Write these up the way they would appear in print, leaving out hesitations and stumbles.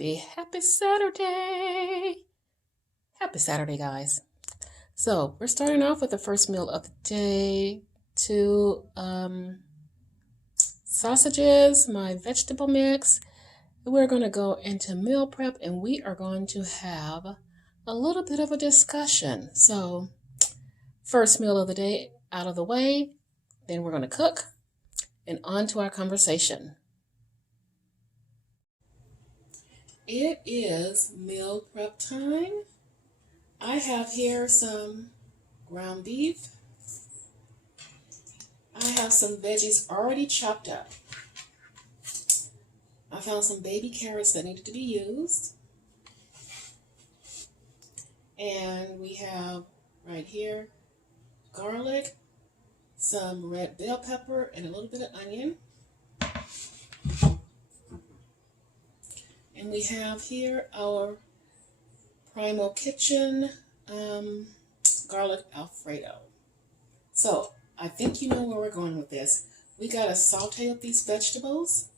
Happy Saturday. Happy Saturday, guys. So we're starting off with the first meal of the day. Two sausages, my vegetable mix. We're going to go into meal prep and we are going to have a little bit of a discussion. So first meal of the day out of the way, then we're going to cook and on to our conversation. It is meal prep time. I have here some ground beef. I have some veggies already chopped up. I found some baby carrots that needed to be used. And we have right here garlic, some red bell pepper, and a little bit of onion. And we have here our Primal Kitchen garlic Alfredo. So I think you know where we're going with this. We got to saute up these vegetables,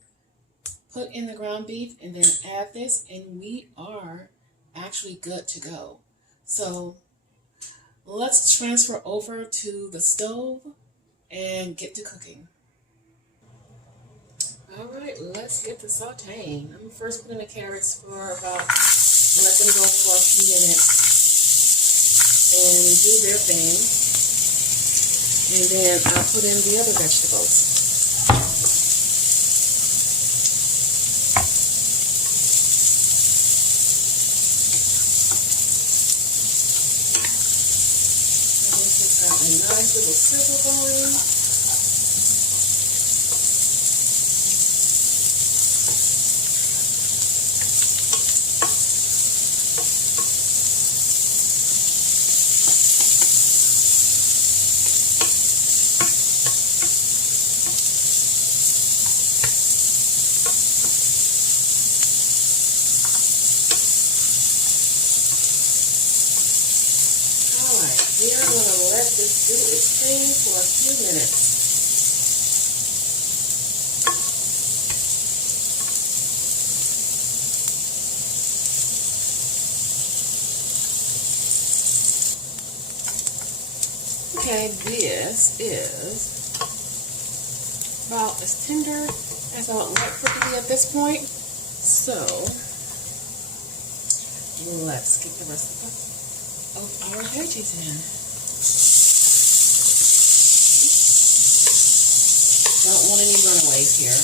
put in the ground beef, and then add this, and we are actually good to go. So let's transfer over to the stove and get to cooking. All right, let's get to sauteing. I'm first putting the carrots for about, let them go for a few minutes and do their thing. And then I'll put in the other vegetables. And this has got a nice little sizzle going. We are going to let this do its thing for a few minutes. Okay, this is about as tender as I would like for it to be at this point. So, let's get the rest of our veggies in. Don't want any runaways here.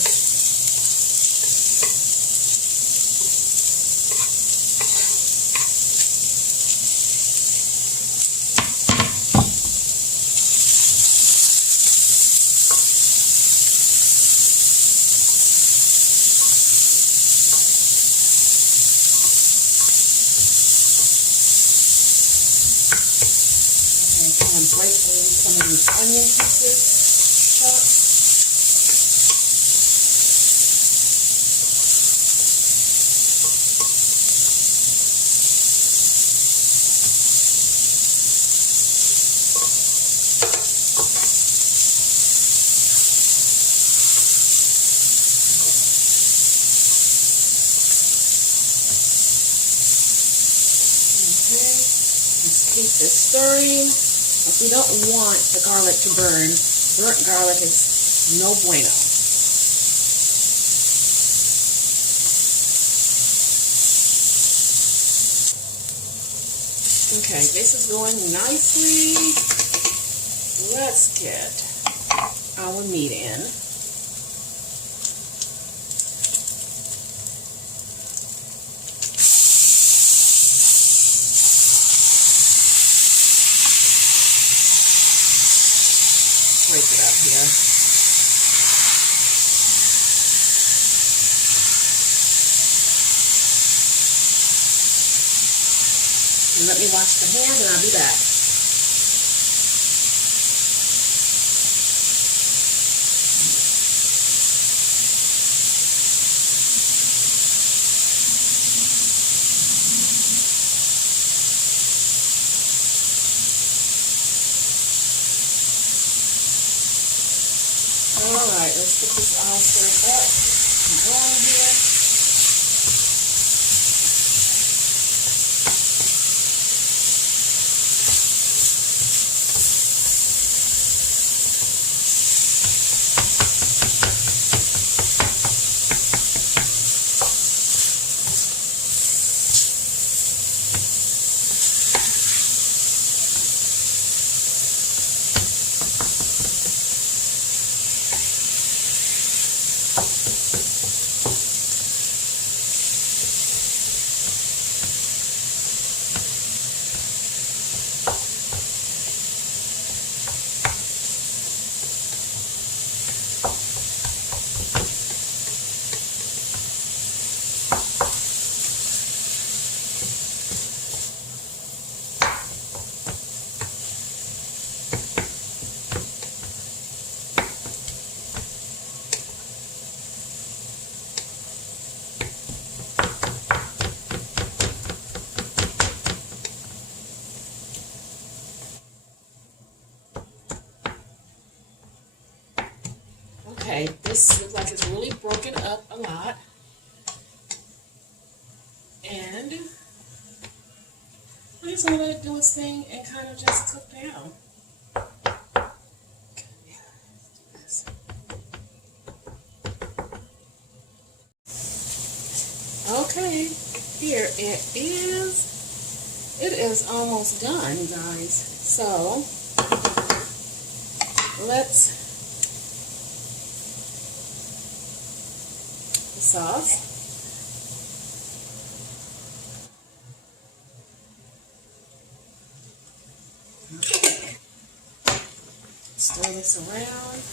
I'm breaking some of these onion pieces chopped. Okay, let's keep this stirring. We don't want the garlic to burn. Burnt garlic is no bueno. Okay, this is going nicely. Let's get our meat in. Break it up here. And let me wash the hands and I'll be back. Alright, let's get this all stirred up and going here. Okay, this looks like it's really broken up a lot. And I just want to let it do its thing and kind of just cook down. Okay, here it is. It is almost done, guys. So let's the sauce. Stir this around.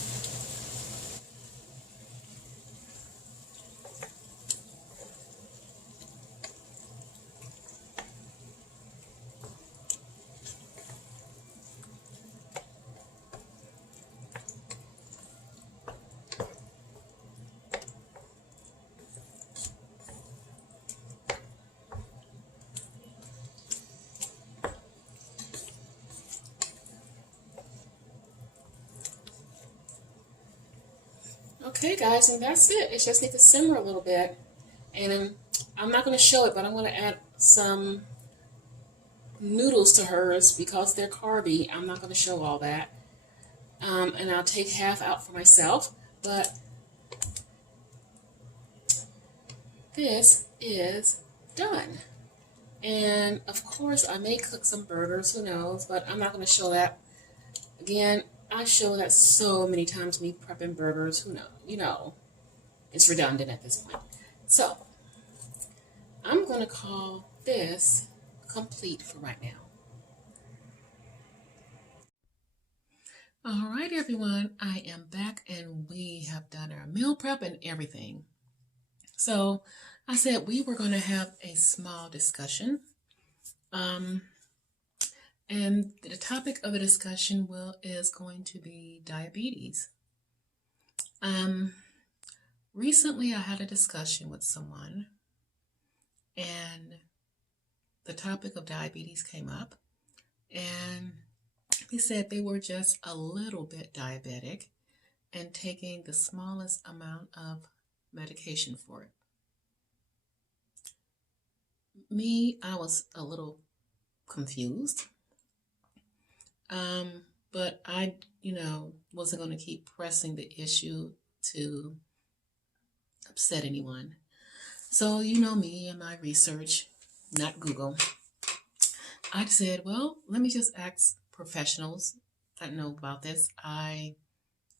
Okay, guys, and that's it. It just needs to simmer a little bit. And I'm not going to show it, but I'm going to add some noodles to hers because they're carby. I'm not going to show all that. And I'll take half out for myself. But this is done. And of course, I may cook some burgers, who knows, but I'm not going to show that. Again, I show that so many times, me prepping burgers, who knows, it's redundant at this point. So, I'm going to call this complete for right now. All right, everyone, I am back and we have done our meal prep and everything. So, I said we were going to have a small discussion. And the topic of the discussion is going to be diabetes. Recently I had a discussion with someone and the topic of diabetes came up, and they said they were just a little bit diabetic and taking the smallest amount of medication for it. Me, I was a little confused. But I, wasn't going to keep pressing the issue to upset anyone. So, me and my research, not Google, I said, well, let me just ask professionals that know about this. I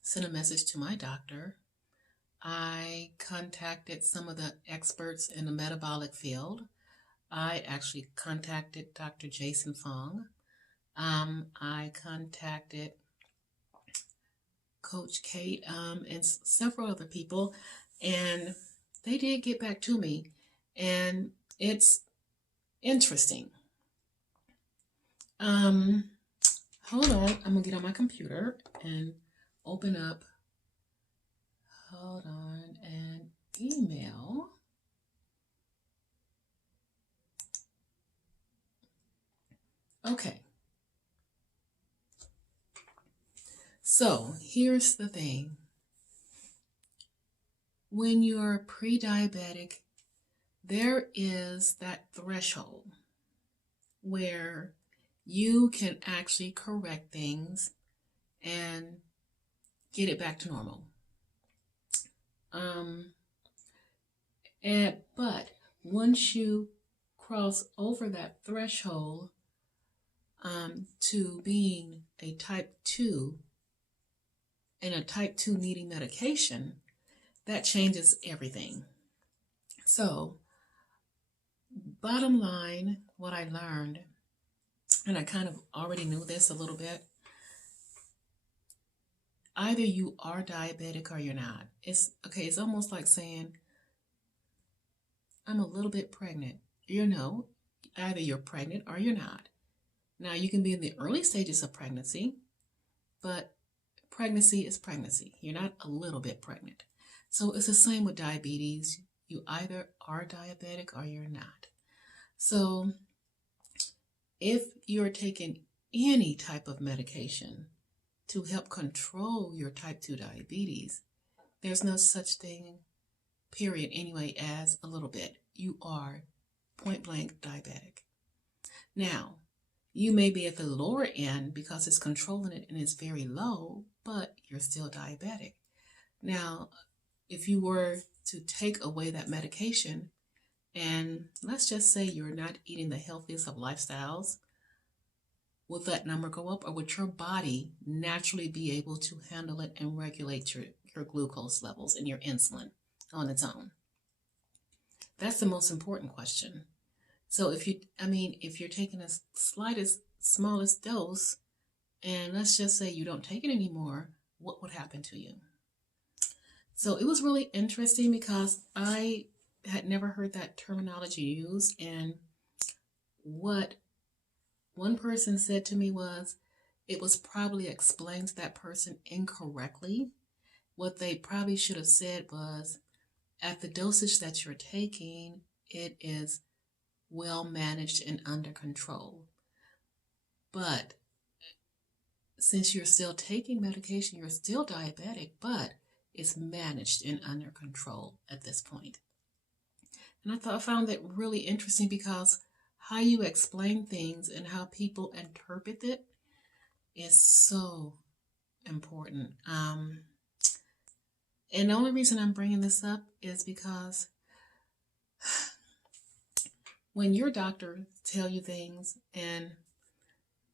sent a message to my doctor. I contacted some of the experts in the metabolic field. I actually contacted Dr. Jason Fong. I contacted Coach Kate and several other people, and they did get back to me, and it's interesting. Hold on, I'm gonna get on my computer and open up. Hold on, and email. Okay. So here's the thing. When you're pre-diabetic, there is that threshold where you can actually correct things and get it back to normal. But once you cross over that threshold to being a type 2 and a type 2 needing medication, that changes everything. So, bottom line, what I learned, and I kind of already knew this a little bit, either you are diabetic or you're not. It's almost like saying, I'm a little bit pregnant. Either you're pregnant or you're not. Now, you can be in the early stages of pregnancy, but pregnancy is pregnancy. You're not a little bit pregnant. So it's the same with diabetes. You either are diabetic or you're not. So if you're taking any type of medication to help control your type 2 diabetes, There's no such thing, period, anyway, as a little bit. You are point blank diabetic. Now, you may be at the lower end because it's controlling it and it's very low, but you're still diabetic. Now, if you were to take away that medication, and let's just say you're not eating the healthiest of lifestyles, will that number go up, or would your body naturally be able to handle it and regulate your glucose levels and your insulin on its own? That's the most important question. So if you're taking the smallest dose, and let's just say you don't take it anymore, what would happen to you? So it was really interesting because I had never heard that terminology used, and what one person said to me was it was probably explained to that person incorrectly. What they probably should have said was, at the dosage that you're taking, it is well managed and under control. But since you're still taking medication, you're still diabetic, but it's managed and under control at this point. And I found that really interesting because how you explain things and how people interpret it is so important. And the only reason I'm bringing this up is because when your doctor tell you things, and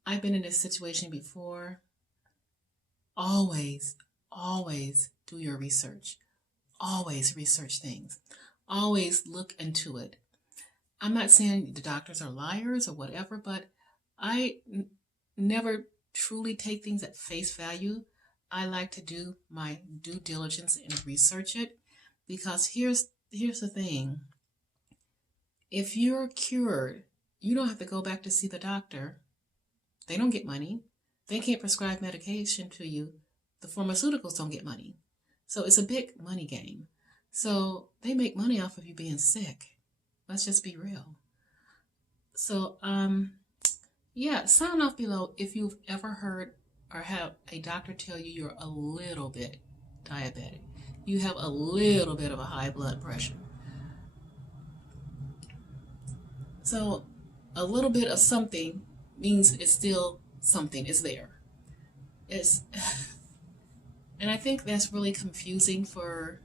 I've been in this situation before, always do your research. Always research things. Always look into it. I'm not saying the doctors are liars or whatever, but I never truly take things at face value. I like to do my due diligence and research it, because here's the thing. If you're cured, you don't have to go back to see the doctor. They don't get money. They can't prescribe medication to you. The pharmaceuticals don't get money. So it's a big money game. So they make money off of you being sick. Let's just be real. So, yeah, sign off below if you've ever heard or have a doctor tell you you're a little bit diabetic. You have a little bit of a high blood pressure. So a little bit of something means it's still something. It's there. And I think that's really confusing for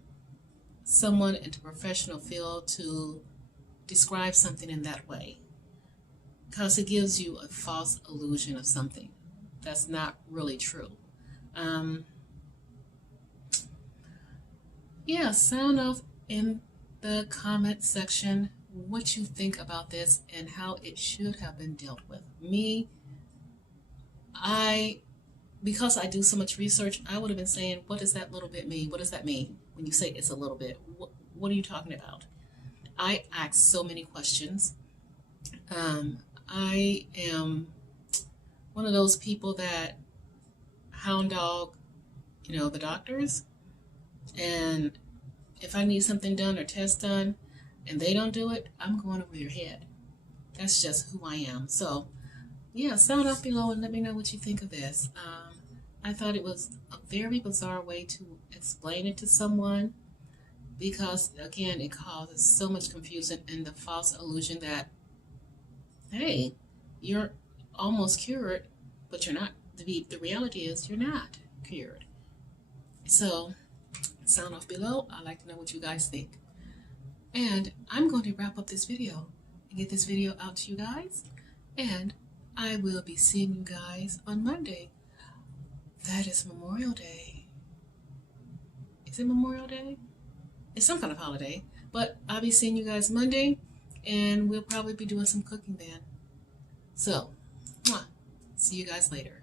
someone in the professional field to describe something in that way, because it gives you a false illusion of something that's not really true. Yeah, sound off in the comment section what you think about this and how it should have been dealt with. Because I do so much research, I would have been saying, what does that little bit mean? What does that mean when you say it's a little bit? What are you talking about? I ask so many questions. I am one of those people that hound dog, the doctors. And if I need something done or test done and they don't do it, I'm going over your head. That's just who I am. So, yeah, sound off below and let me know what you think of this. I thought it was a very bizarre way to explain it to someone, because, again, it causes so much confusion and the false illusion that, hey, you're almost cured, but you're not. The reality is you're not cured. So, sound off below. I'd like to know what you guys think. And I'm going to wrap up this video and get this video out to you guys. And I will be seeing you guys on Monday. That is Memorial Day. Is it Memorial Day? It's some kind of holiday. But I'll be seeing you guys Monday, and we'll probably be doing some cooking then. So, see you guys later.